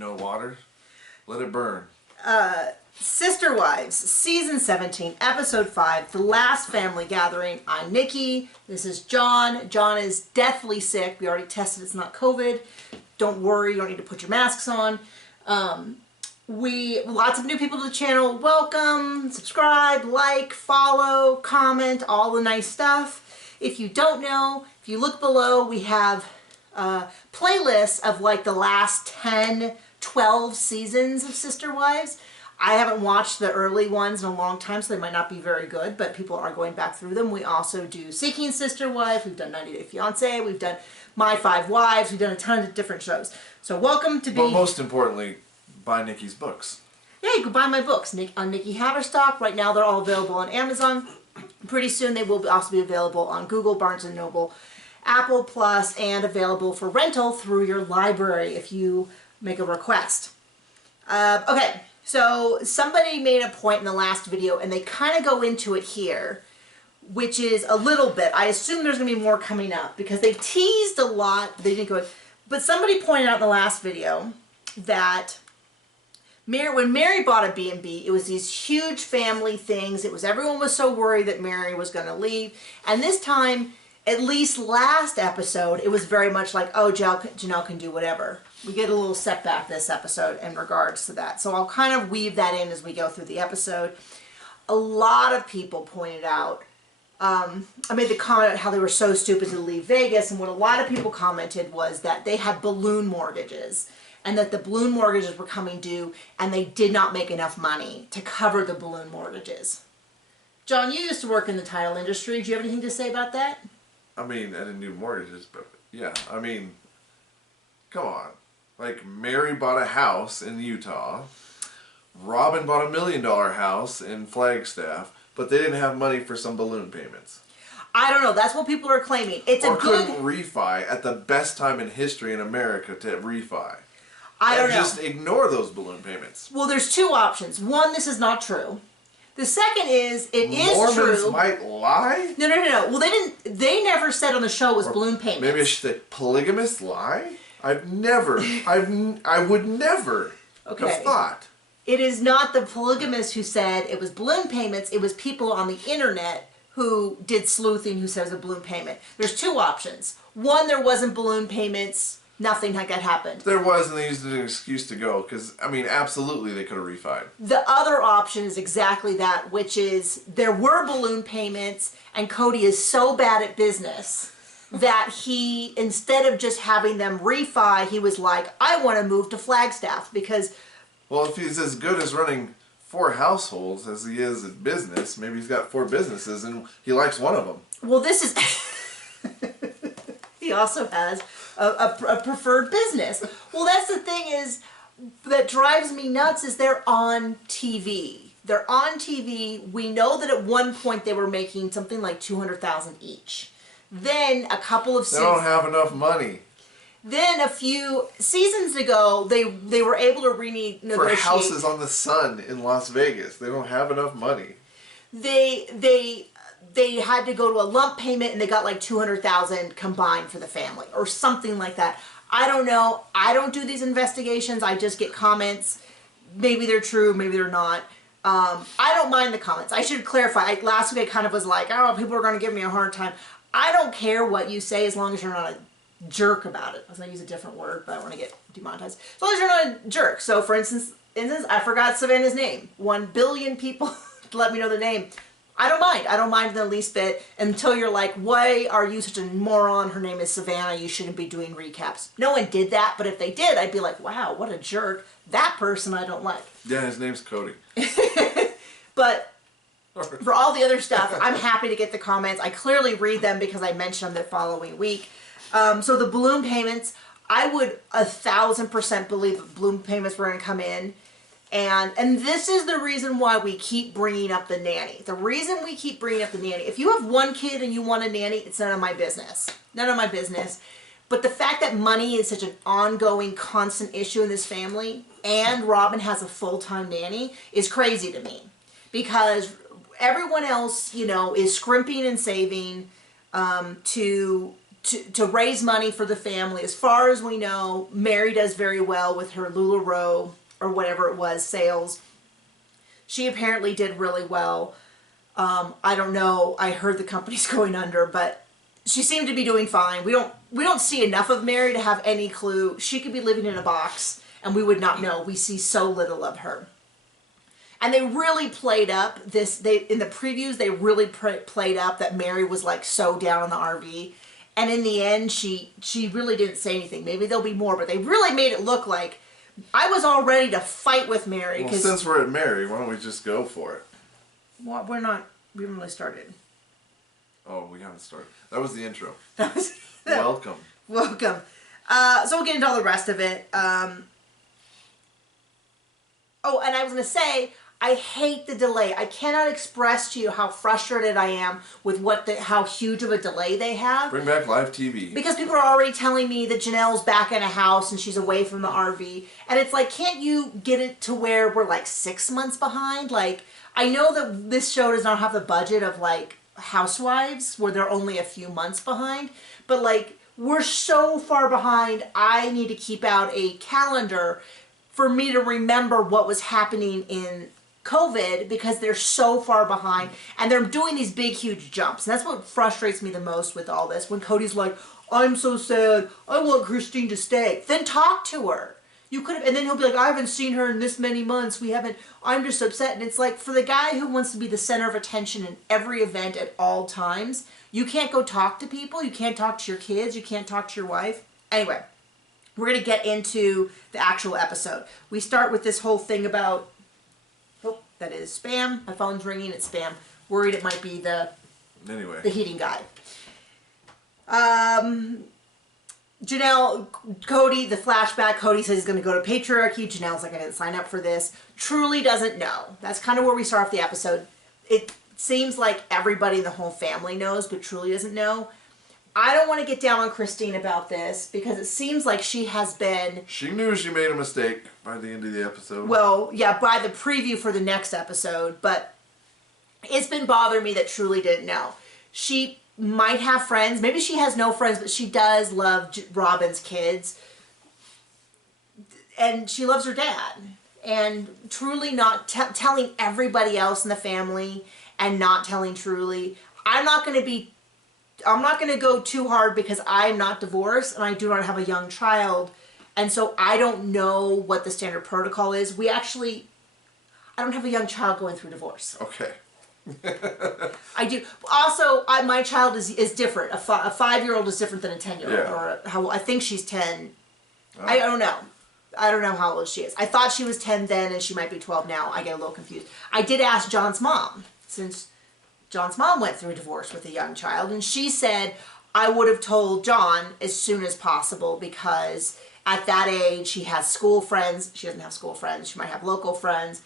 no water. Let it burn. Sister Wives, Season 17, Episode 5, The Last Family Gathering. I'm Nikki. This is John. John is deathly sick. We already tested it's not COVID. Don't worry, you don't need to put your masks on. Lots of new people to the channel. Welcome, subscribe, like, follow, comment, all the nice stuff. If you don't know, if you look below, we have playlists of like the last 10, 12 seasons of Sister Wives. I haven't watched the early ones in a long time, so they might not be very good, but people are going back through them. We also do Seeking Sister Wife, we've done 90 Day Fiancé, we've done My 5 Wives, we've done a ton of different shows. So welcome to be... But most importantly, buy Nikki's books. Yeah, you can buy my books on Nikki Haverstock. Right now they're all available on Amazon. Pretty soon they will also be available on Google, Barnes & Noble, Apple Plus, and available for rental through your library if you make a request. Okay. So somebody made a point in the last video, and they kind of go into it here, which is a little bit. I assume there's going to be more coming up because they teased a lot. They didn't go, but somebody pointed out in the last video that when Meri bought a B&B, it was these huge family things. Everyone was so worried that Meri was going to leave, and this time, at least last episode, it was very much like, oh, Janelle can do whatever. We get a little setback this episode in regards to that. So I'll kind of weave that in as we go through the episode. A lot of people pointed out, I made the comment how they were so stupid to leave Vegas, and what a lot of people commented was that they had balloon mortgages, and that the balloon mortgages were coming due, and they did not make enough money to cover the balloon mortgages. John, you used to work in the title industry. Do you have anything to say about that? I mean, I didn't do mortgages, but yeah, I mean, come on. Like, Meri bought a house in Utah. Robin bought $1 million house in Flagstaff, but they didn't have money for some balloon payments. I don't know. That's what people are claiming. It's or a good... couldn't refi at the best time in history in America to refi. I don't know. Just ignore those balloon payments. Well, there's two options. One, this is not true. The second is, it is Mormons true. Mormons might lie? No. Well, they never said on the show it was balloon payments. Maybe I should say polygamists lie? I would never have thought. It is not the polygamist who said it was balloon payments. It was people on the internet who did sleuthing who said it was a balloon payment. There's two options. One, there wasn't balloon payments. Nothing like that happened. There was, and they used it as an excuse to go, because, I mean, absolutely they could have refied. The other option is exactly that, which is there were balloon payments, and Cody is so bad at business that he, instead of just having them refi, he was like, I want to move to Flagstaff, because... Well, if he's as good as running 4 households as he is at business, maybe he's got 4 businesses, and he likes one of them. Well, this is... He also has a preferred business. Well, that's the thing is, that drives me nuts is they're on TV. They're on TV. We know that at one point they were making something like $200,000 each. Then a couple of seasons... They don't have enough money. Then a few seasons ago, they were able to renegotiate... For houses on the sun in Las Vegas. They don't have enough money. They had to go to a lump payment, and they got like $200,000 combined for the family or something like that. I don't know. I don't do these investigations. I just get comments. Maybe they're true, maybe they're not. I don't mind the comments. I should clarify. Last week I kind of was like, oh, people are going to give me a hard time. I don't care what you say as long as you're not a jerk about it. I was going to use a different word, but I don't want to get demonetized. As long as you're not a jerk. So for instance, I forgot Savannah's name. 1 billion people let me know the name. I don't mind. I don't mind in the least bit until you're like, why are you such a moron? Her name is Savannah. You shouldn't be doing recaps. No one did that, but if they did, I'd be like, wow, what a jerk. That person I don't like. Yeah, his name's Cody. But for all the other stuff, I'm happy to get the comments. I clearly read them because I mentioned them the following week. So the balloon payments, I would 1,000% believe that balloon payments were going to come in. And this is the reason why we keep bringing up the nanny. The reason we keep bringing up the nanny. If you have one kid and you want a nanny, it's none of my business. None of my business. But the fact that money is such an ongoing, constant issue in this family, and Robin has a full-time nanny, is crazy to me. Because everyone else, you know, is scrimping and saving to to raise money for the family. As far as we know, Meri does very well with her LuLaRoe or whatever it was sales. She apparently did really well. I don't know. I heard the company's going under, but she seemed to be doing fine. We don't see enough of Meri to have any clue. She could be living in a box and we would not know. We see so little of her. And they really played up this, in the previews, they really played up that Meri was like so down on the RV. And in the end, she really didn't say anything. Maybe there'll be more, but they really made it look like I was all ready to fight with Meri. Well, since we're at Meri, why don't we just go for it? Well, we haven't really started. Oh, we haven't started. That was the intro. That was Welcome. Welcome. So we'll get into all the rest of it. Oh, and I was going to say, I hate the delay. I cannot express to you how frustrated I am with how huge of a delay they have. Bring back live TV. Because people are already telling me that Janelle's back in a house and she's away from the RV. And it's like, can't you get it to where we're like 6 months behind? Like, I know that this show does not have the budget of like Housewives, where they're only a few months behind. But like, we're so far behind, I need to keep out a calendar for me to remember what was happening in COVID, because they're so far behind and they're doing these big huge jumps, and that's what frustrates me the most with all this. When Cody's like, I'm so sad, I want Christine to stay, then talk to her. You could have, and then he'll be like, I haven't seen her in this many months, I'm just upset. And it's like, for the guy who wants to be the center of attention in every event at all times, you can't go talk to people, you can't talk to your kids, you can't talk to your wife. Anyway, we're going to get into the actual episode. We start with this whole thing about, oh, that is spam. My phone's ringing. It's spam. Worried it might be the heating guy. Janelle, Cody, the flashback. Cody says he's going to go to patriarchy. Janelle's like, I didn't sign up for this. Truly doesn't know. That's kind of where we start off the episode. It seems like everybody in the whole family knows, but Truly doesn't know. I don't want to get down on Christine about this because it seems like she has been... She knew she made a mistake by the end of the episode. Well, yeah, by the preview for the next episode, but it's been bothering me that Truly didn't know. She might have friends. Maybe she has no friends, but she does love Robin's kids. And she loves her dad. And Truly not telling everybody else in the family and not telling Truly. I'm not going to go too hard because I'm not divorced and I do not have a young child. And so I don't know what the standard protocol is. I don't have a young child going through divorce. Okay. I do. Also, my child is different. A 5-year-old is different than a 10-year-old. Yeah. Or I think she's 10. I don't know. I don't know how old she is. I thought she was 10 then and she might be 12 now. I get a little confused. I did ask John's mom, since John's mom went through a divorce with a young child, and she said, I would have told John as soon as possible because at that age he has school friends. She doesn't have school friends. She might have local friends.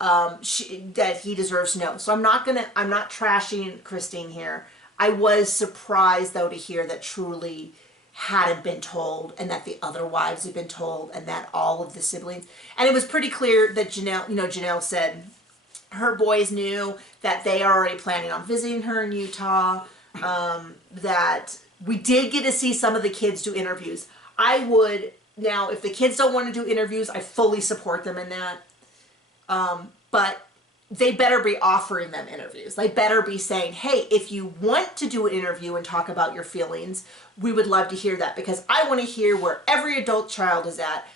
That he deserves to know. So I'm not trashing Christine here. I was surprised though to hear that Truly hadn't been told and that the other wives had been told and that all of the siblings, and it was pretty clear that Janelle said her boys knew, that they are already planning on visiting her in Utah, that we did get to see some of the kids do interviews. Now, if the kids don't want to do interviews, I fully support them in that. But they better be offering them interviews. They better be saying, hey, if you want to do an interview and talk about your feelings, we would love to hear that, because I want to hear where every adult child is at.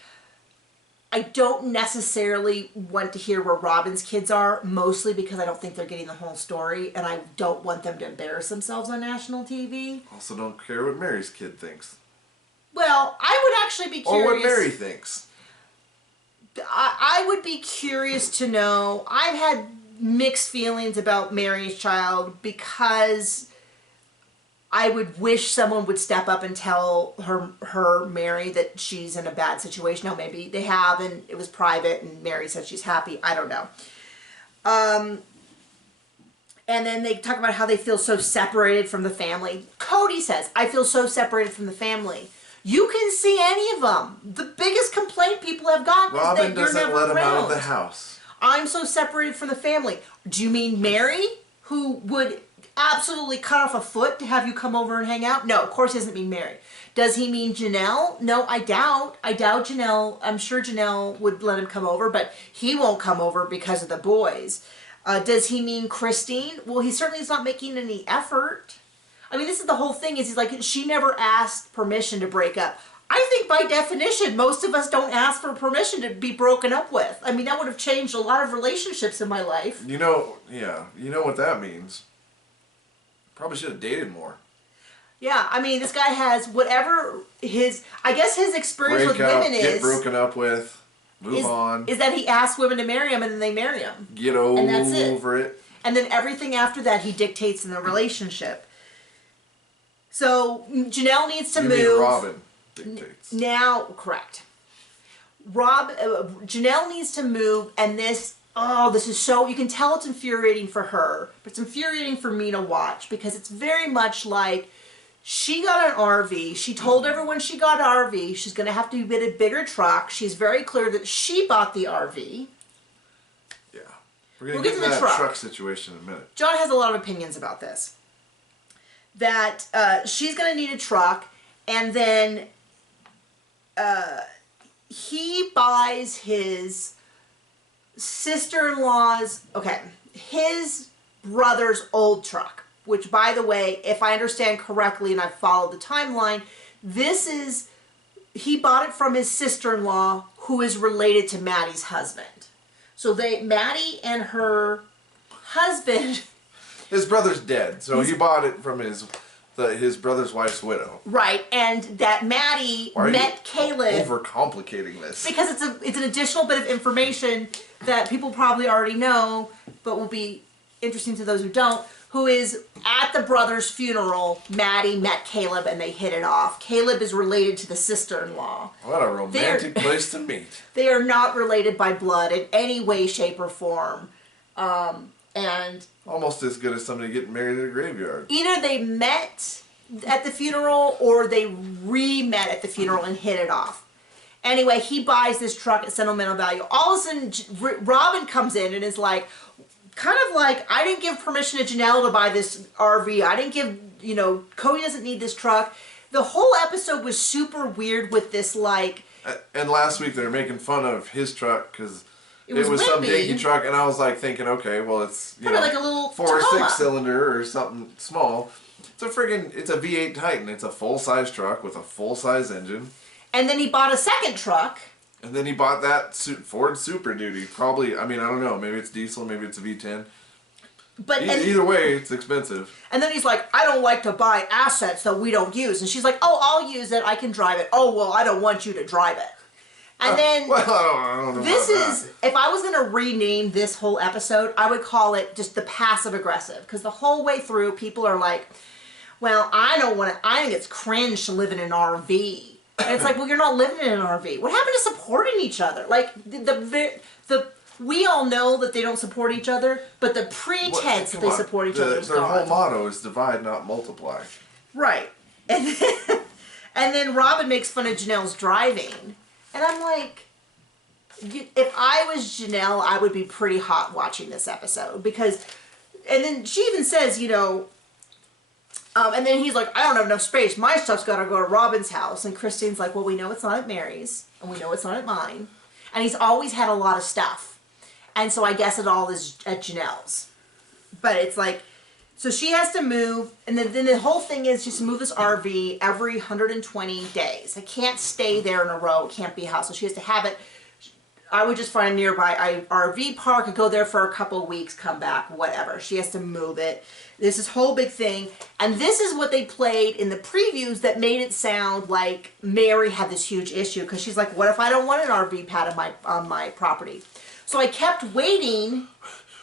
I don't necessarily want to hear where Robin's kids are, mostly because I don't think they're getting the whole story, and I don't want them to embarrass themselves on national TV. Also don't care what Meri's kid thinks. Well, I would actually be curious. Or what Meri thinks. I would be curious to know. I've had mixed feelings about Meri's child because I would wish someone would step up and tell her Meri that she's in a bad situation. Now, maybe they have and it was private and Meri said she's happy. I don't know. And then they talk about how they feel so separated from the family. Cody says, I feel so separated from the family. You can see any of them. The biggest complaint people have gotten is that you're never around. Robin doesn't let him out of the house. I'm so separated from the family. Do you mean Meri, who would absolutely cut off a foot to have you come over and hang out? No, of course he doesn't mean Meri. Does he mean Janelle? No, I doubt Janelle. I'm sure Janelle would let him come over, but he won't come over because of the boys. Does he mean Christine? Well, he certainly is not making any effort. I mean, this is the whole thing, is he's like, she never asked permission to break up. I think by definition, most of us don't ask for permission to be broken up with. I mean, that would have changed a lot of relationships in my life. You know, yeah, you know what that means. Probably should have dated more. Yeah, I mean, this guy has whatever I guess his experience with women get broken up with, move on. Is that he asks women to marry him and then they marry him. Get over it. And then everything after that he dictates in the relationship. So Janelle needs to move. Mean Robin dictates. Now, correct. Janelle needs to move, and this is so, you can tell it's infuriating for her, but it's infuriating for me to watch, because it's very much like, she got an RV. She told everyone she got an RV. She's going to have to get a bigger truck. She's very clear that she bought the RV. Yeah. We're going to get to that truck situation in a minute. John has a lot of opinions about this. That she's going to need a truck, and then he buys his sister-in-law's, his brother's old truck. Which, by the way, if I understand correctly and I followed the timeline, he bought it from his sister-in-law, who is related to Maddie's husband. So Maddie and her husband... His brother's dead, so he bought it from his brother's wife's widow. Right, and that Maddie met Caleb... Overcomplicating this. Because it's an additional bit of information that people probably already know, but will be interesting to those who don't. Who is at the brother's funeral, Maddie met Caleb and they hit it off. Caleb is related to the sister-in-law. What a romantic place to meet. They are not related by blood in any way, shape, or form. And almost as good as somebody getting married at a graveyard. Either they met at the funeral or they re-met at the funeral and hit it off. Anyway, he buys this truck at sentimental value. All of a sudden, Robin comes in and is like... kind of like, I didn't give permission to Janelle to buy this RV. I didn't give, Cody doesn't need this truck. The whole episode was super weird with this, like... And last week they were making fun of his truck because it was some dinky truck, and I was like thinking, okay, well, it's, like a little 4 or 6 cylinder or something small. It's a V8 Titan. It's a full-size truck with a full-size engine. And then he bought a second truck. And then he bought that Ford Super Duty. Probably, I mean, I don't know. Maybe it's diesel, maybe it's a V10. But either way, it's expensive. And then he's like, I don't like to buy assets that we don't use. And she's like, oh, I'll use it. I can drive it. Oh, well, I don't want you to drive it. And then, well, I don't know this is, if I was going to rename this whole episode, I would call it just the passive aggressive. Because the whole way through, people are like, well, I think it's cringe to live in an RV. And it's like, well, you're not living in an RV. What happened to supporting each other? Like, we all know that they don't support each other, but the pretense that they support each other is gone. Their whole motto is divide, not multiply. Right. And then Robin makes fun of Janelle's driving. And I'm like, if I was Janelle, I would be pretty hot watching this episode. Because, and then she even says, and then he's like, I don't have enough space. My stuff's got to go to Robin's house. And Christine's like, well, we know it's not at Meri's. And we know it's not at mine. And he's always had a lot of stuff. And so I guess it all is at Janelle's. But it's like, so she has to move. And then the whole thing is just move this RV every 120 days. It can't stay there in a row. It can't be a house. So she has to have it. I would just find a nearby RV park and go there for a couple of weeks, come back, whatever. She has to move it. This is whole big thing. And this is what they played in the previews that made it sound like Meri had this huge issue. Because she's like, what if I don't want an RV pad on my property? So I kept waiting.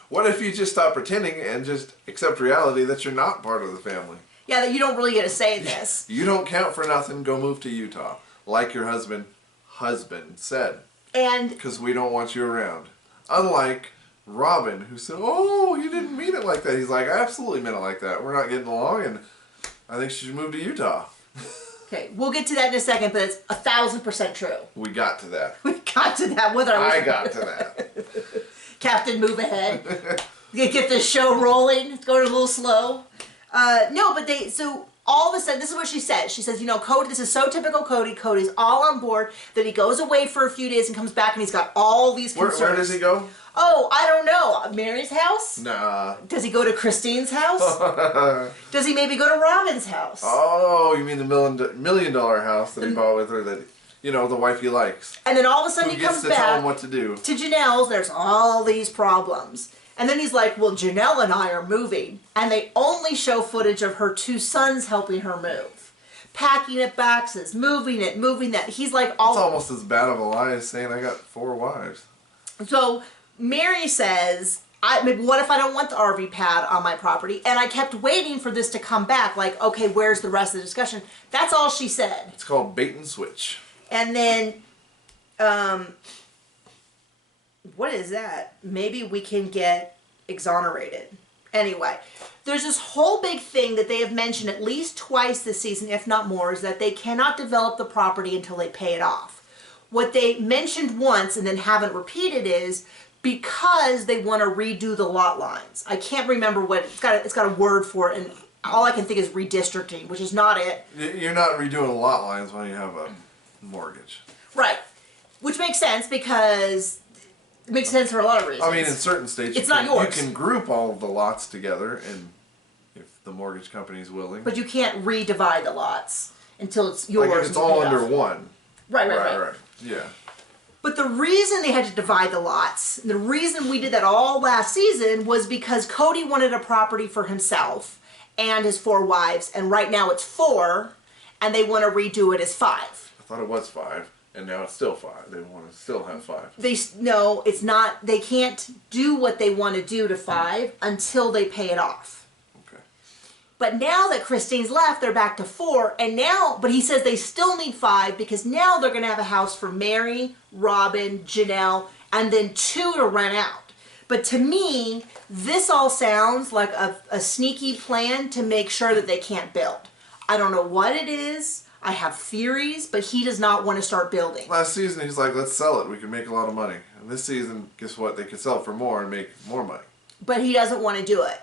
What if you just stop pretending and just accept reality that you're not part of the family? Yeah, that you don't really get to say this. You don't count for nothing. Go move to Utah. Like your husband said. And because we don't want you around. Unlike Robin, who said, oh, you didn't mean it like that. He's like, I absolutely meant it like that. We're not getting along, and I think she should move to Utah. Okay, we'll get to that in a second, but it's 1,000% true. We got to that. We got to that. I got to that. Captain, move ahead. Get this show rolling. It's going a little slow. No, but so all of a sudden, this is what she says. She says, Cody, this is so typical Cody. Cody's all on board, that he goes away for a few days and comes back and he's got all these concerns. Where does he go? Oh, I don't know. Mary's house? Nah. Does he go to Christine's house? Does he maybe go to Robin's house? Oh, you mean the $1 million house that he bought with her, that, the wife he likes. And then all of a sudden he comes back tell him what to do. To Janelle's. There's all these problems. And then he's like, well, Janelle and I are moving. And they only show footage of her 2 sons helping her move. Packing up boxes, moving that. He's like all... It's almost as bad of a lie as saying I got 4 wives. So Meri says, what if I don't want the RV pad on my property? And I kept waiting for this to come back. Like, okay, where's the rest of the discussion? That's all she said. It's called bait and switch. And then... what is that? Maybe we can get exonerated. Anyway, there's this whole big thing that they have mentioned at least twice this season, if not more, is that they cannot develop the property until they pay it off. What they mentioned once and then haven't repeated is because they want to redo the lot lines. I can't remember what, it's got a word for it, and all I can think is redistricting, which is not it. You're not redoing lot lines when you have a mortgage. Right. Which makes sense because... It makes sense for a lot of reasons. I mean, in certain states, it's not yours. You can group all of the lots together, and if the mortgage company is willing. But you can't redivide the lots until it's yours. Like if it's all under one. Right. Yeah. But the reason they had to divide the lots, the reason we did that all last season, was because Cody wanted a property for himself and his 4 wives, and right now it's 4, and they want to redo it as 5. I thought it was 5. And now it's still 5. They want to still have 5. No, it's not. They can't do what they want to do to 5 until they pay it off. Okay. But now that Christine's left, they're back to 4. But he says they still need 5 because now they're going to have a house for Meri, Robin, Janelle, and then 2 to rent out. But to me, this all sounds like a sneaky plan to make sure that they can't build. I don't know what it is. I have theories, but he does not want to start building. Last season, he's like, let's sell it. We can make a lot of money. And this season, guess what? They could sell it for more and make more money. But he doesn't want to do it.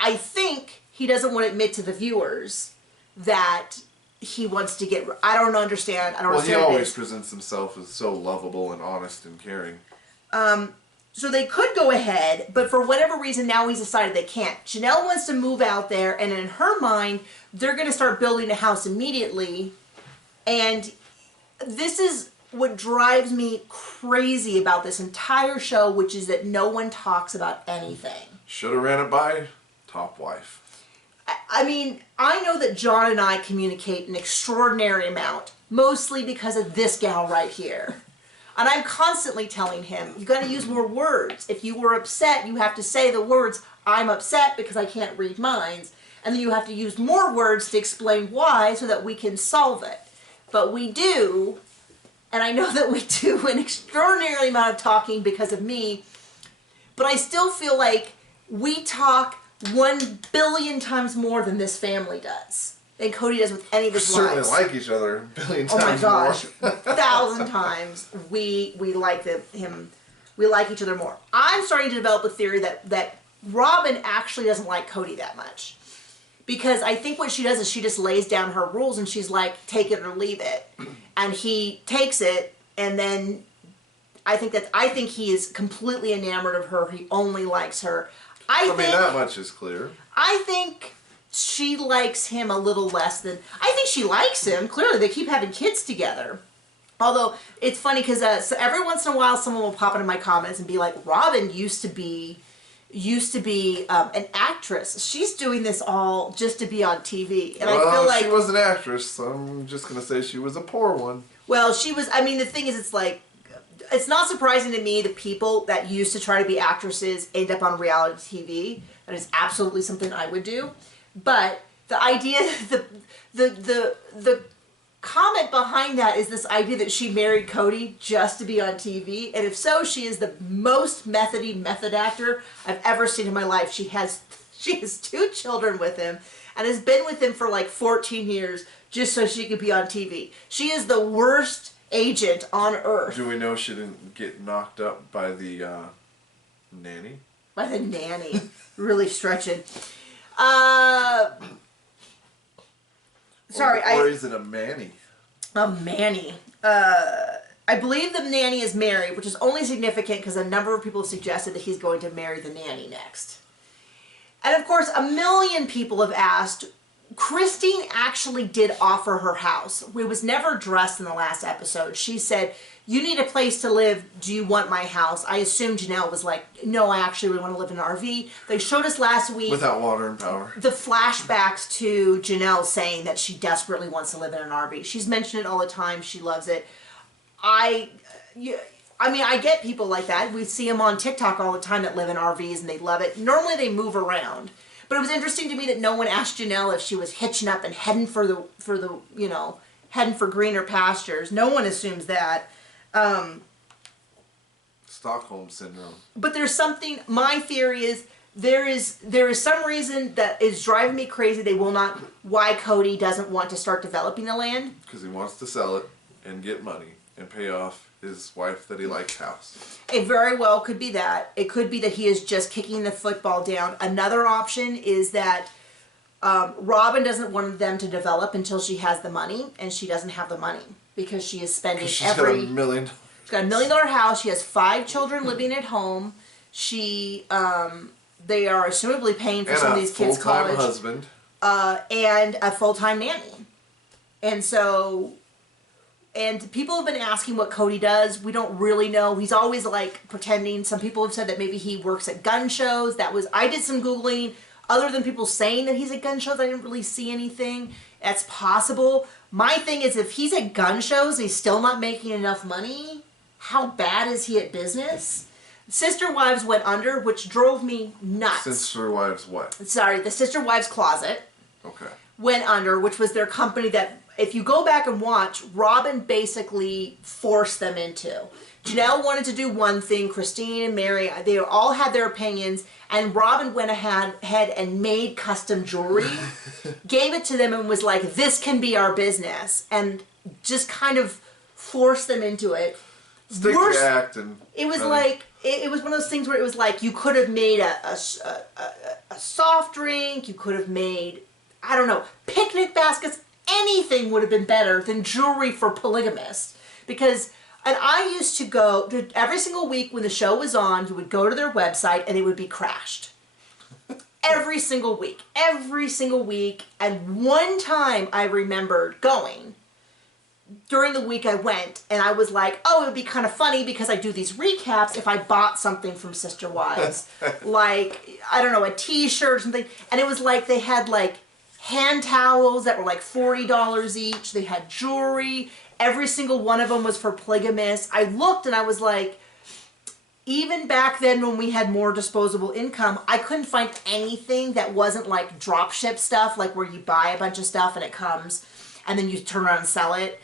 I think he doesn't want to admit to the viewers that he wants to get... I don't understand. Well, he always presents himself as so lovable and honest and caring. So they could go ahead, but for whatever reason, now he's decided they can't. Janelle wants to move out there, and in her mind, they're going to start building a house immediately. And this is what drives me crazy about this entire show, which is that no one talks about anything. Should have ran it by top wife. I mean, I know that John and I communicate an extraordinary amount, mostly because of this gal right here. And I'm constantly telling him, you got to use more words. If you were upset, you have to say the words, I'm upset because I can't read minds. And then you have to use more words to explain why so that we can solve it. But we do, and I know that we do an extraordinary amount of talking because of me, but I still feel like we talk 1 billion times more than this family does. Than Cody does with any of his wives. Certainly like each other a billion times more. Oh my gosh, 1,000 times we like him. We like each other more. I'm starting to develop a theory that Robin actually doesn't like Cody that much, because I think what she does is she just lays down her rules and she's like, take it or leave it, and he takes it, and then I think he is completely enamored of her. He only likes her. I mean, that much is clear. I think she likes him a little less than... I think she likes him. Clearly, they keep having kids together. Although, it's funny because so every once in a while, someone will pop into my comments and be like, Robin used to be an actress. She's doing this all just to be on TV. And I feel like... she was an actress, so I'm just going to say she was a poor one. Well, she was... I mean, the thing is, it's like... It's not surprising to me the people that used to try to be actresses end up on reality TV. That is absolutely something I would do. But the idea, the comment behind that is this idea that she married Cody just to be on TV. And if so, she is the most method actor I've ever seen in my life. She has 2 children with him and has been with him for like 14 years just so she could be on TV. She is the worst agent on earth. Do we know she didn't get knocked up by the nanny? By the nanny. Really stretching. Sorry, or is it a Manny? A Manny. I believe the nanny is Meri, which is only significant because a number of people have suggested that he's going to marry the nanny next. And of course, a million people have asked. Christine actually did offer her house. It was never addressed in the last episode. She said, you need a place to live. Do you want my house? I assumed Janelle was like, no, I actually really want to live in an RV. They showed us last week. Without water and power. The flashbacks to Janelle saying that she desperately wants to live in an RV. She's mentioned it all the time. She loves it. I mean, I get people like that. We see them on TikTok all the time that live in RVs and they love it. Normally they move around. But it was interesting to me that no one asked Janelle if she was hitching up and heading for the heading for greener pastures. No one assumes that. Stockholm syndrome. But there's something, my theory is, there is some reason that is driving me crazy. They will not, why Cody doesn't want to start developing the land. Because he wants to sell it and get money and pay off his wife that he likes house. It very well could be that. It could be that he is just kicking the football down. Another option is that Robin doesn't want them to develop until she has the money, and she doesn't have the money because she is spending She's got $1 million. She's got $1 million house. She has 5 children living at home. They are assumably paying for some of these kids' college. And a full-time husband. And a full-time nanny. And so... And people have been asking what Cody does. We don't really know. He's always like pretending. Some people have said that maybe he works at gun shows. I did some Googling. Other than people saying that he's at gun shows, I didn't really see anything. That's possible. My thing is, if he's at gun shows and he's still not making enough money, how bad is he at business? Sister Wives went under, which drove me nuts. Sister Wives what? Sorry, the Sister Wives Closet. Okay. Went under, which was their company that, if you go back and watch, Robin basically forced them into. Janelle wanted to do one thing, Christine and Meri, they all had their opinions, and Robin went ahead and made custom jewelry, gave it to them and was like, this can be our business, and just kind of forced them into it. Stick to act and... It was like, it was one of those things where it was like, you could have made a soft drink, you could have made, I don't know, picnic baskets. Anything would have been better than jewelry for polygamists. Because, and I used to go, every single week when the show was on, you would go to their website and it would be crashed. Every single week. Every single week. And one time I remembered going, during the week I went, and I was like, oh, it would be kind of funny because I do these recaps if I bought something from Sister Wives. Like, I don't know, a t-shirt or something. And it was like they had like hand towels that were like $40 each. They had jewelry. Every single one of them was for polygamists. I looked and I was like, even back then when we had more disposable income, I couldn't find anything that wasn't like drop ship stuff, like where you buy a bunch of stuff and it comes and then you turn around and sell it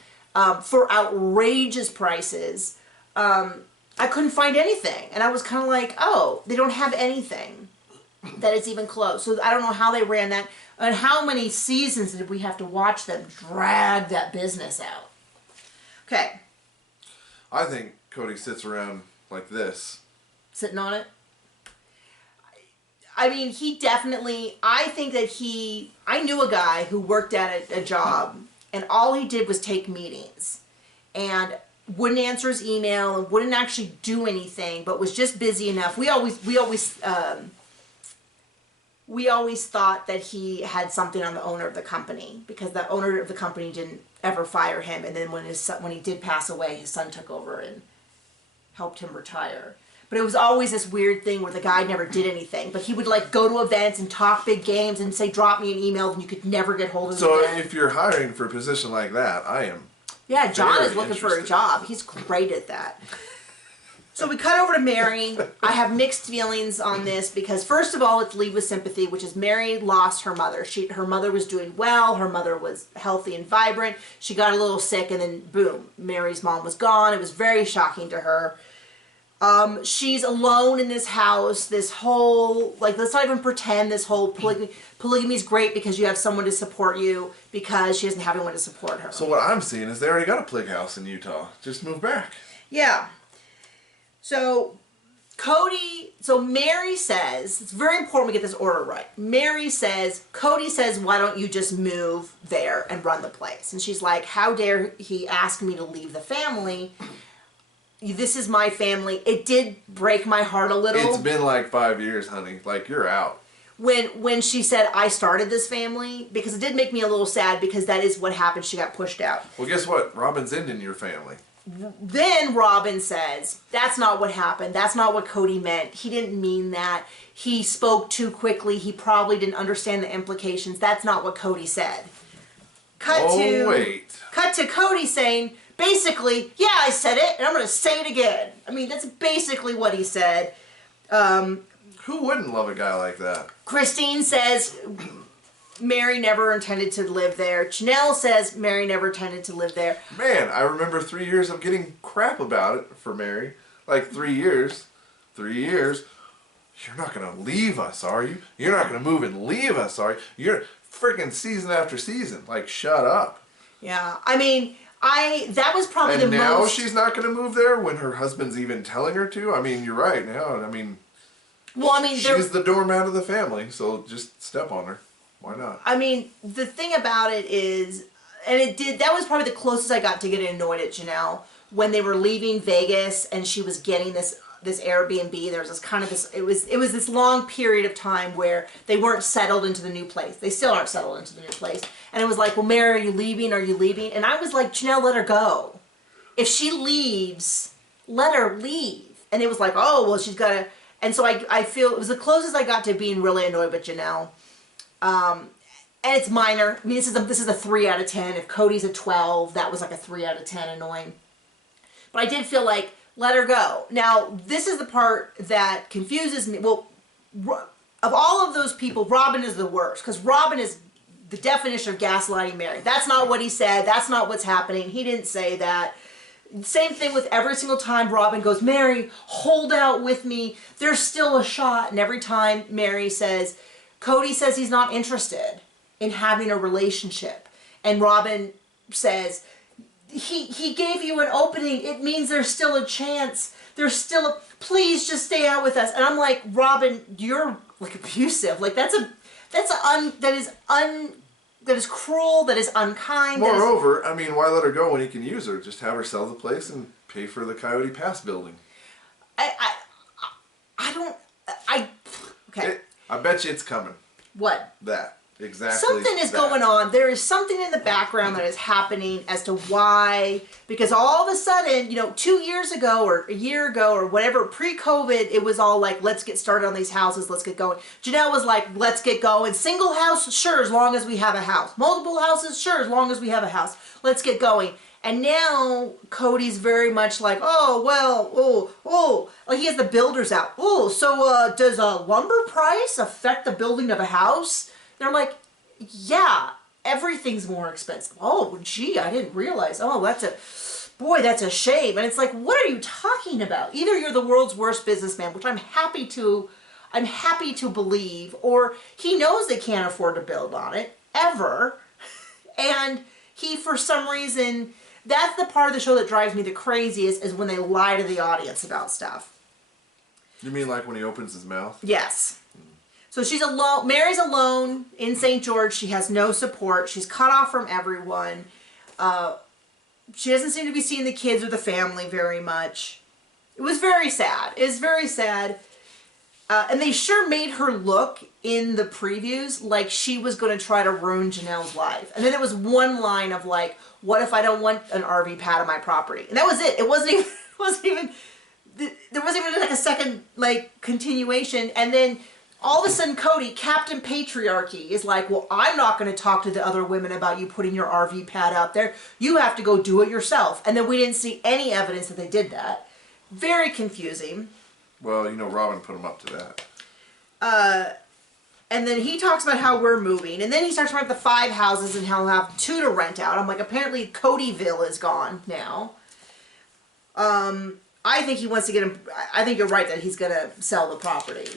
for outrageous prices. I couldn't find anything. And I was kind of like, oh, they don't have anything that is even close. So I don't know how they ran that. And how many seasons did we have to watch them drag that business out? Okay. I think Cody sits around like this. Sitting on it? I mean, he definitely, I think that I knew a guy who worked at a job, and all he did was take meetings. And wouldn't answer his email, and wouldn't actually do anything, but was just busy enough. We always thought that he had something on the owner of the company, because the owner of the company didn't ever fire him. And then when he did pass away, his son took over and helped him retire. But it was always this weird thing where the guy never did anything. But he would like go to events and talk big games and say, drop me an email, and you could never get hold of him So again. if you're hiring for a position like that, I am. Yeah, John very is looking for a interested. job. He's great at that. So we cut over to Meri. I have mixed feelings on this because, first of all, it's lead with sympathy, which is Meri lost her mother. Her mother was doing well. Her mother was healthy and vibrant. She got a little sick, and then boom, Mary's mom was gone. It was very shocking to her. She's alone in this house. This whole, like, let's not even pretend this whole polygamy is great because you have someone to support you, because she doesn't have anyone to support her. So what I'm seeing is they already got a plig house in Utah. Just move back. Yeah. So Cody, so Meri says, it's very important we get this order right. Meri says, Cody says, why don't you just move there and run the place? And she's like, how dare he ask me to leave the family? This is my family. It did break my heart a little. It's been like 5 years, honey. Like, you're out. When she said, I started this family, because it did make me a little sad, because that is what happened. She got pushed out. Well, guess what? Robin's ending your family. Then Robin says, that's not what happened. That's not what Cody meant. He didn't mean that. He spoke too quickly. He probably didn't understand the implications. That's not what Cody said. Cut to Cody saying, basically, yeah, I said it, and I'm going to say it again. I mean, that's basically what he said. Who wouldn't love a guy like that? Christine says Meri never intended to live there. Janelle says Meri never intended to live there. Man, I remember 3 years of getting crap about it for Meri. Like 3 years. 3 years. You're not going to leave us, are you? You're not going to move and leave us, are you? You're freaking season after season. Like, shut up. Yeah, I mean, that was probably and the now most... she's not going to move there when her husband's even telling her to? I mean, you're right now. I mean, well, I mean, she's the doormat of the family, so just step on her. Why not? I mean, the thing about it is, and that was probably the closest I got to getting annoyed at Janelle, when they were leaving Vegas and she was getting this Airbnb. There was this kind of it was this long period of time where they weren't settled into the new place. They still aren't settled into the new place. And it was like, well, Meri, are you leaving? Are you leaving? And I was like, Janelle, let her go. If she leaves, let her leave. And it was like, oh, well, she's got to... And so I feel it was the closest I got to being really annoyed with Janelle. And it's minor. I mean, this is a 3 out of 10. If Cody's a 12, that was like a 3 out of 10 annoying. But I did feel like, let her go. Now, this is the part that confuses me. Well, of all of those people, Robin is the worst. Because Robin is the definition of gaslighting Meri. That's not what he said. That's not what's happening. He didn't say that. Same thing with every single time Robin goes, Meri, hold out with me. There's still a shot. And every time Meri says, Cody says he's not interested in having a relationship. And Robin says, he gave you an opening. It means there's still a chance. There's still please just stay out with us. And I'm like, Robin, you're like abusive. Like that is cruel, that is unkind. Moreover, I mean, why let her go when he can use her? Just have her sell the place and pay for the Coyote Pass building. Okay. I bet you it's coming. What? That. Exactly. Something is going on. There is something in the background that is happening as to why, because all of a sudden, 2 years ago or a year ago or whatever, pre-COVID, it was all like, let's get started on these houses, let's get going. Janelle was like, let's get going. Single house, sure, as long as we have a house. Multiple houses, sure, as long as we have a house. Let's get going. And now Cody's very much like, like he has the builders out. Oh, so does a lumber price affect the building of a house? They're like, yeah, everything's more expensive. Oh, gee, I didn't realize. Oh, that's a shame. And it's like, what are you talking about? Either you're the world's worst businessman, which I'm happy to believe, or he knows they can't afford to build on it, ever. And he, for some reason, that's the part of the show that drives me the craziest, is when they lie to the audience about stuff. You mean like when he opens his mouth? Yes. So she's alone. Meri's alone in St. George. She has no support. She's cut off from everyone. She doesn't seem to be seeing the kids or the family very much. It was very sad. It was very sad. And they sure made her look in the previews like she was going to try to ruin Janelle's life. And then there was one line of like, what if I don't want an RV pad on my property? And that was it. It wasn't even there wasn't even like a second like continuation. And then all of a sudden, Cody, Captain Patriarchy, is like, well, I'm not going to talk to the other women about you putting your RV pad out there. You have to go do it yourself. And then we didn't see any evidence that they did that. Very confusing. Well, Robin put him up to that. And then he talks about how we're moving. And then he starts about the 5 houses and how he'll have 2 to rent out. I'm like, apparently Codyville is gone now. I think he wants to get him. I think you're right that he's going to sell the property.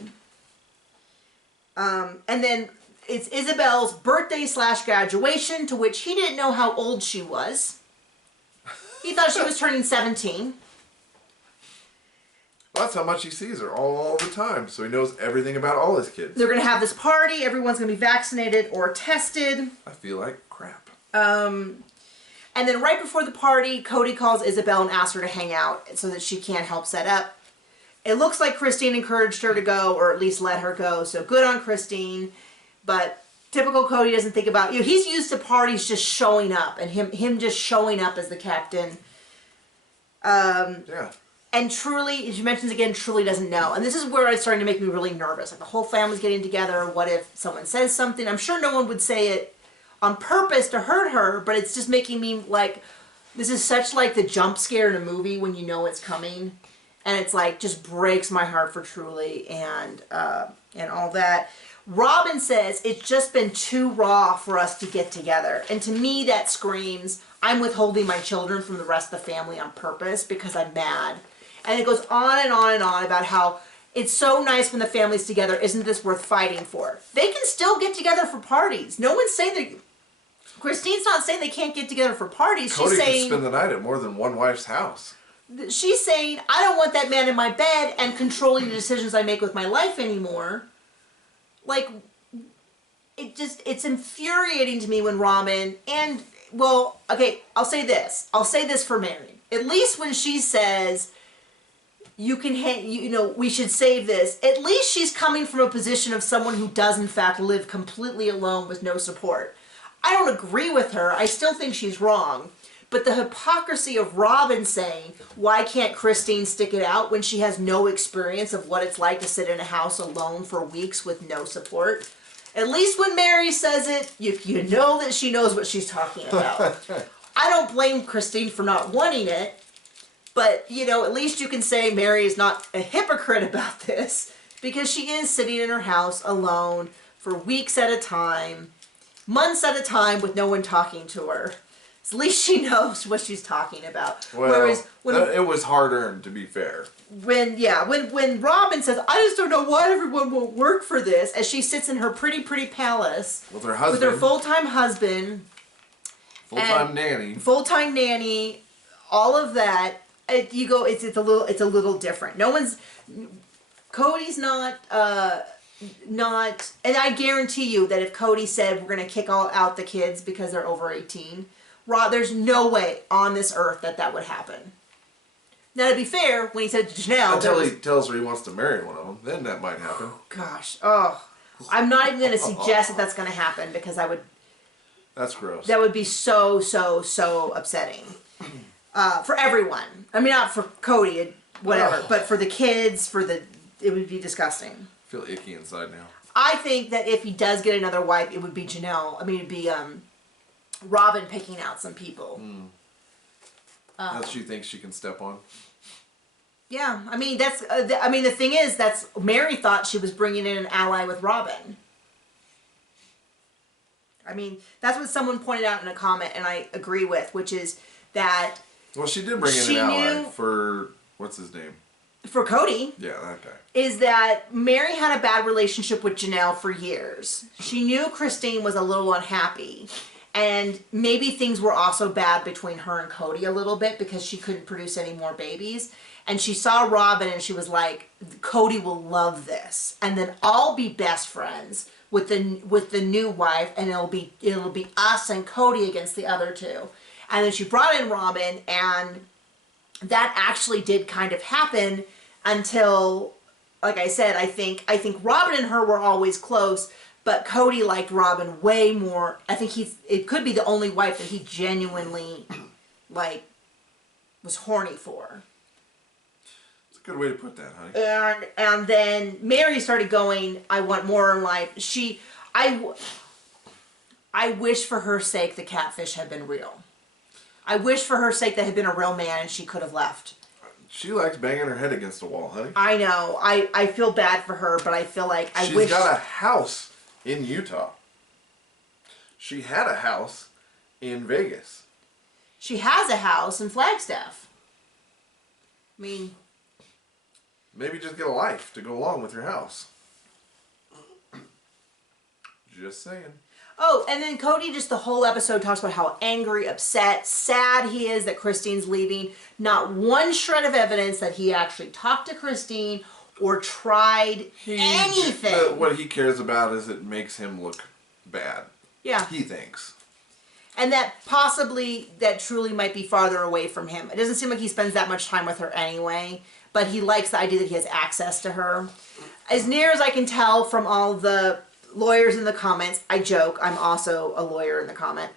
And then it's Isabel's birthday / graduation, to which he didn't know how old she was. He thought she was turning 17. That's how much he sees her all the time. So he knows everything about all his kids. They're going to have this party. Everyone's going to be vaccinated or tested. I feel like crap. And then right before the party, Cody calls Isabel and asks her to hang out so that she can't help set up. It looks like Christine encouraged her to go, or at least let her go. So good on Christine. But typical Cody doesn't think about, he's used to parties just showing up and him just showing up as the captain. Yeah. And truly, as she mentions again, truly doesn't know. And this is where it's starting to make me really nervous. Like the whole family's getting together. What if someone says something? I'm sure no one would say it on purpose to hurt her, but it's just making me like, this is such like the jump scare in a movie when you know it's coming. And it's like, just breaks my heart for Truly and all that. Robin says, it's just been too raw for us to get together. And to me, that screams, I'm withholding my children from the rest of the family on purpose because I'm mad. And it goes on and on and on about how it's so nice when the family's together. Isn't this worth fighting for? They can still get together for parties. No one's saying that. Christine's not saying they can't get together for parties. Cody She's saying, could spend the night at more than one wife's house. She's saying, I don't want that man in my bed and controlling the decisions I make with my life anymore. Like, it's infuriating to me when Robin, and, well, okay, I'll say this. I'll say this for Meri. At least when she says, we should save this, at least she's coming from a position of someone who does, in fact, live completely alone with no support. I don't agree with her. I still think she's wrong. But the hypocrisy of Robin saying, why can't Christine stick it out when she has no experience of what it's like to sit in a house alone for weeks with no support? At least when Meri says it, you know that she knows what she's talking about. I don't blame Christine for not wanting it, but, at least you can say Meri is not a hypocrite about this because she is sitting in her house alone for weeks at a time, months at a time with no one talking to her. At least she knows what she's talking about. Well, whereas it was hard earned, to be fair. When Robin says, I just don't know why everyone won't work for this, as she sits in her pretty palace with her husband, with her full-time husband, full-time nanny, all of that. It's a little different. Cody's not, and I guarantee you that if Cody said we're going to kick out the kids because they're over 18. There's no way on this earth that would happen. Now, to be fair, when he said to Janelle... Until he tells her he wants to marry one of them, then that might happen. Gosh, I'm not even going to suggest that that's going to happen because I would... That's gross. That would be so upsetting. For everyone. I mean, not for Cody, whatever, but for the kids, it would be disgusting. I feel icky inside now. I think that if he does get another wife, it would be Janelle. I mean, it'd be... Robin picking out some people. That she thinks she can step on. Yeah, I mean the thing is Meri thought she was bringing in an ally with Robin. I mean that's what someone pointed out in a comment, and I agree with, which is that. Well, she did bring in an ally for what's his name. For Cody. Yeah, that guy. Is that Meri had a bad relationship with Janelle for years. She knew Christine was a little unhappy. And maybe things were also bad between her and Cody a little bit because she couldn't produce any more babies. And she saw Robin and she was like, Cody will love this. And then I'll be best friends with the new wife, and it'll be us and Cody against the other two. And then she brought in Robin, and that actually did kind of happen until, like I said, I think Robin and her were always close. But Cody liked Robin way more. I think it could be the only wife that he genuinely, was horny for. It's a good way to put that, honey. And then Meri started going, I want more in life. I wish for her sake the catfish had been real. I wish for her sake that had been a real man and she could have left. She likes banging her head against a wall, honey. I know. I feel bad for her, but I feel like She's got a house in Utah. She had a house in Vegas. She has a house in Flagstaff. I mean... Maybe just get a life to go along with your house. Just saying. Oh, and then Cody just the whole episode talks about how angry, upset, sad he is that Christine's leaving. Not one shred of evidence that he actually talked to Christine or tried anything. What he cares about is it makes him look bad. Yeah. He thinks. And that possibly, that truly might be farther away from him. It doesn't seem like he spends that much time with her anyway, but he likes the idea that he has access to her. As near as I can tell from all the lawyers in the comments, I joke, I'm also a lawyer in the comment,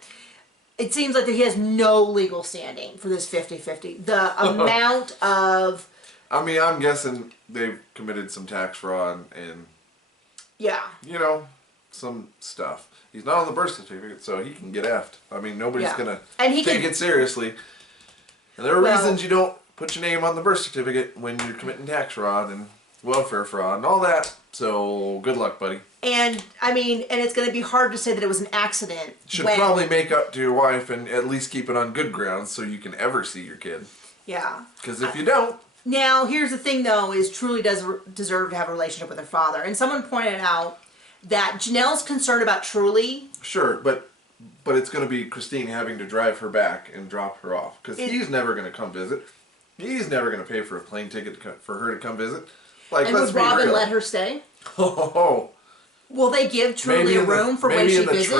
it seems like that he has no legal standing for this 50-50. The amount of... I mean, I'm guessing they've committed some tax fraud and... Yeah. You know, some stuff. He's not on the birth certificate, so he can get effed. I mean, nobody's going to take it seriously. And there are reasons you don't put your name on the birth certificate when you're committing tax fraud and welfare fraud and all that. So, good luck, buddy. And, I mean, and it's going to be hard to say that it was an accident. Should probably make up to your wife and at least keep it on good grounds so you can ever see your kid. Yeah. Because if you don't... Now, here's the thing, though, is Truly does deserve to have a relationship with her father. And someone pointed out that Janelle's concerned about Truly. Sure, but it's going to be Christine having to drive her back and drop her off. Because he's never going to come visit. He's never going to pay for a plane ticket for her to come visit. Like, and would Robin let her stay? Oh. Will they give Truly a room for when she visits? Maybe in the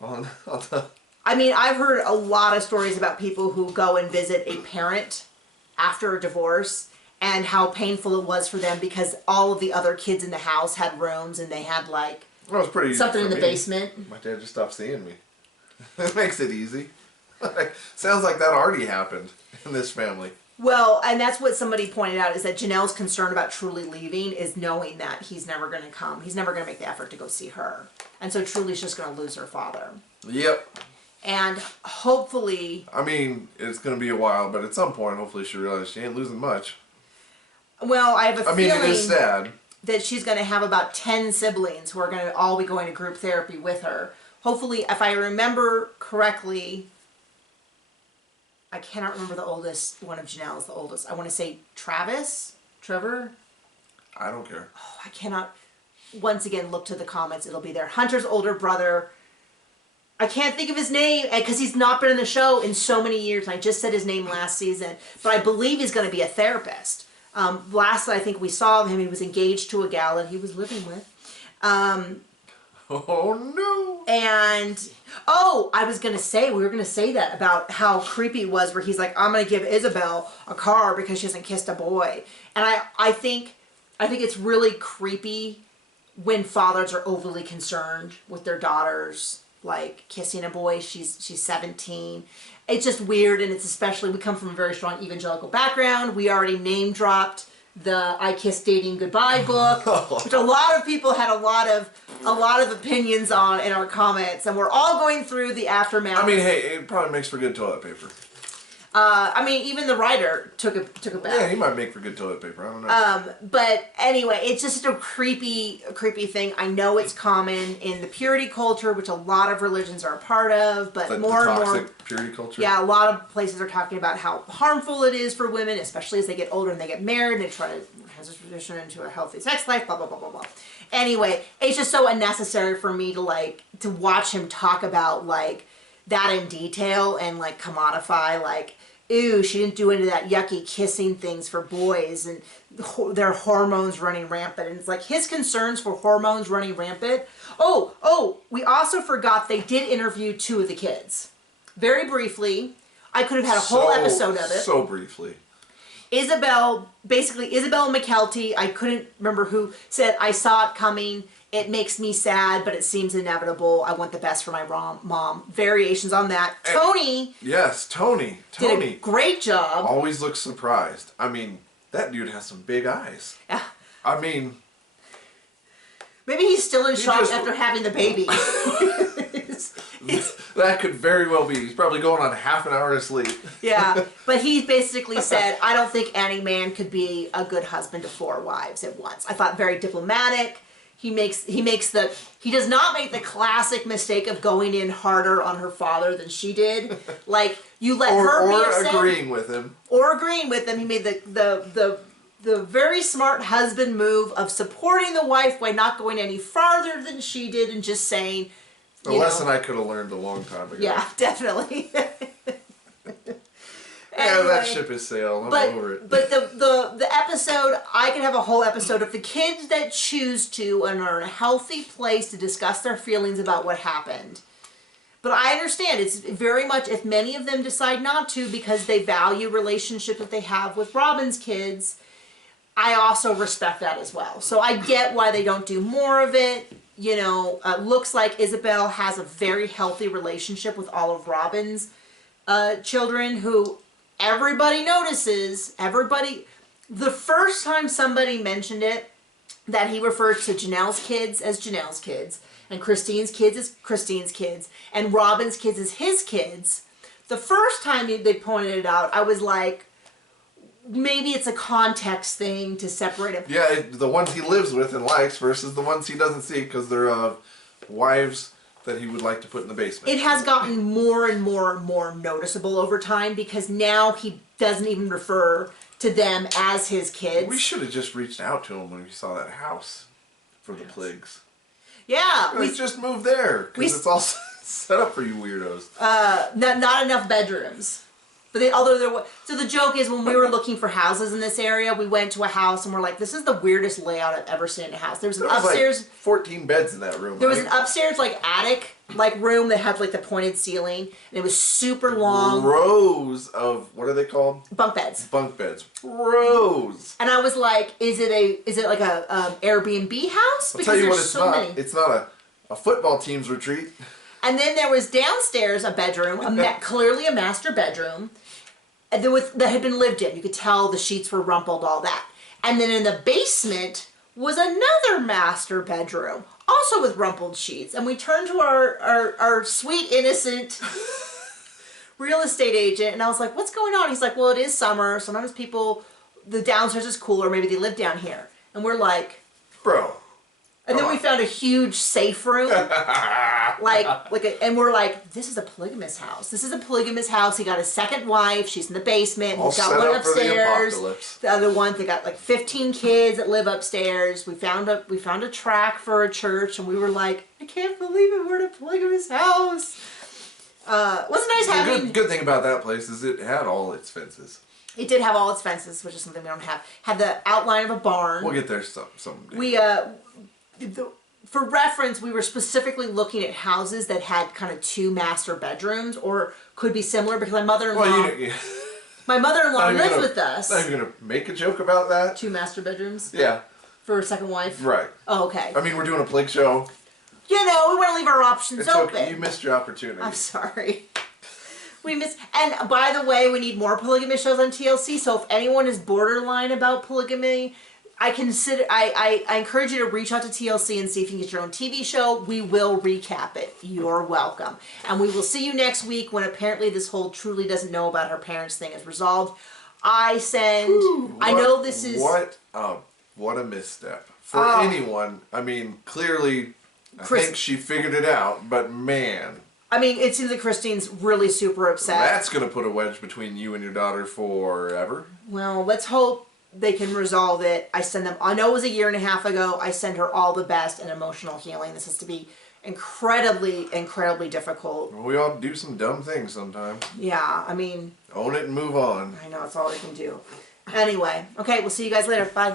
trailer. I mean, I've heard a lot of stories about people who go and visit a parent after a divorce and how painful it was for them because all of the other kids in the house had rooms and they had like something in the basement. My dad just stopped seeing me. That makes it easy. Sounds like that already happened in this family. Well, and that's what somebody pointed out is that Janelle's concern about Truly leaving is knowing that he's never going to come. He's never going to make the effort to go see her. And so Truly's just going to lose her father. Yep. And hopefully... I mean, it's going to be a while, but at some point, hopefully she'll realize she ain't losing much. Well, I have a feeling... I mean, it is sad. That she's going to have about 10 siblings who are going to all be going to group therapy with her. Hopefully, if I remember correctly... I cannot remember the oldest, one of Janelle's the oldest. I want to say Trevor? I don't care. Oh, I cannot, once again, look to the comments. It'll be there. Hunter's older brother. I can't think of his name because he's not been in the show in so many years. I just said his name last season. But I believe he's going to be a therapist. Last I think we saw him, he was engaged to a gal that he was living with. Oh, no. And, I was going to say, we were going to say that about how creepy it was where he's like, I'm going to give Isabel a car because she hasn't kissed a boy. And I think it's really creepy when fathers are overly concerned with their daughters, like kissing a boy. She's 17. It's just weird, and it's especially, we come from a very strong evangelical background. We already name dropped the I Kiss Dating Goodbye book, which a lot of people had a lot of opinions on in our comments, and we're all going through the aftermath. I mean, hey, it probably makes for good toilet paper. I mean, even the writer took a bath. Yeah, he might make for good toilet paper. I don't know. But anyway, it's just a creepy thing. I know it's common in the purity culture, which a lot of religions are a part of, but like more and more purity culture. Yeah, a lot of places are talking about how harmful it is for women, especially as they get older and they get married and they try to transition into a healthy sex life. Blah blah blah blah blah. Anyway, it's just so unnecessary for me to watch him talk about like that in detail and like commodify like. Ew, she didn't do any of that yucky kissing things for boys and their hormones running rampant. And it's like his concerns for hormones running rampant. Oh, we also forgot they did interview 2 of the kids. Very briefly. I could have had a whole episode of it. So briefly. Isabel McKelty, I couldn't remember who, said, I saw it coming. It makes me sad, but it seems inevitable. I want the best for my mom. Variations on that. Tony. Yes, Tony. Did a great job. Always looks surprised. I mean, that dude has some big eyes. Yeah. I mean. Maybe he's still in shock after having the baby. That could very well be. He's probably going on half an hour of sleep. Yeah, but he basically said, I don't think any man could be a good husband to 4 wives at once. I thought very diplomatic. He does not make the classic mistake of going in harder on her father than she did. Like, you let her be upset. Or agreeing with him. He made the very smart husband move of supporting the wife by not going any farther than she did and just saying, A lesson I could have learned a long time ago. Yeah, definitely. Yeah, that ship has sailed. I'm over it. But the episode, I could have a whole episode of the kids that choose to and are in a healthy place to discuss their feelings about what happened. But I understand it's very much, if many of them decide not to because they value relationships that they have with Robin's kids, I also respect that as well. So I get why they don't do more of it. You know, looks like Isabel has a very healthy relationship with all of Robin's children, who everybody notices. The first time somebody mentioned it, that he refers to Janelle's kids as Janelle's kids, and Christine's kids as Christine's kids, and Robin's kids as his kids. The first time they pointed it out, I was like, maybe it's a context thing to separate him. Yeah, the ones he lives with and likes versus the ones he doesn't see because they're wives that he would like to put in the basement. It has gotten more and more and more noticeable over time because now he doesn't even refer to them as his kids. We should have just reached out to him when we saw that house for the Pligs. Yeah. We just moved there because it's all set up for you weirdos. Not enough bedrooms. But so the joke is, when we were looking for houses in this area, we went to a house and we're like, this is the weirdest layout I've ever seen in a house. There was an upstairs, like 14 beds in that room. There was an upstairs attic room that had the pointed ceiling, and it was super long. Rows of, what are they called? Bunk beds. Bunk beds. Rows. And I was like, is it like a Airbnb house? I'll tell you what it's not. Many. It's not a football team's retreat. And then there was downstairs a bedroom, clearly a master bedroom, that had been lived in. You could tell the sheets were rumpled, all that. And then in the basement was another master bedroom, also with rumpled sheets. And we turned to our sweet, innocent real estate agent, and I was like, what's going on? He's like, well, it is summer. Sometimes the downstairs is cooler. Maybe they live down here. And we're like, bro. And then we found a huge safe room, and we're like, this is a polygamous house. This is a polygamous house. He got his second wife. She's in the basement. All He's got one upstairs. The other one, they got 15 kids that live upstairs. We found a track for a church, and we were like, I can't believe it. We're in a polygamous house. Wasn't nice having. The good thing about that place is it had all its fences. It did have all its fences, which is something we don't have. Had the outline of a barn. We'll get there someday. For reference, we were specifically looking at houses that had kind of 2 master bedrooms, or could be similar, because my mother-in-law lives with us. Not even gonna make a joke about that. 2 master bedrooms. Yeah. For a second wife. Right. Oh, okay. I mean, we're doing a Plig show. We want to leave our options open. Okay. You missed your opportunity. I'm sorry. And by the way, we need more polygamous shows on TLC. So if anyone is borderline about polygamy, I encourage you to reach out to TLC and see if you can get your own TV show. We will recap it. You're welcome. And we will see you next week when apparently this whole truly doesn't know about her parents thing is resolved. What a misstep. For anyone. I mean, clearly, I think she figured it out, but man. I mean, it seems like Christine's really super upset. That's going to put a wedge between you and your daughter forever. Well, let's hope they can resolve it. I know it was a year and a half ago. I send her all the best and emotional healing. This has to be incredibly, incredibly difficult. We all do some dumb things sometimes. Yeah, I mean. Own it and move on. I know, it's all we can do. Anyway, okay, we'll see you guys later. Bye.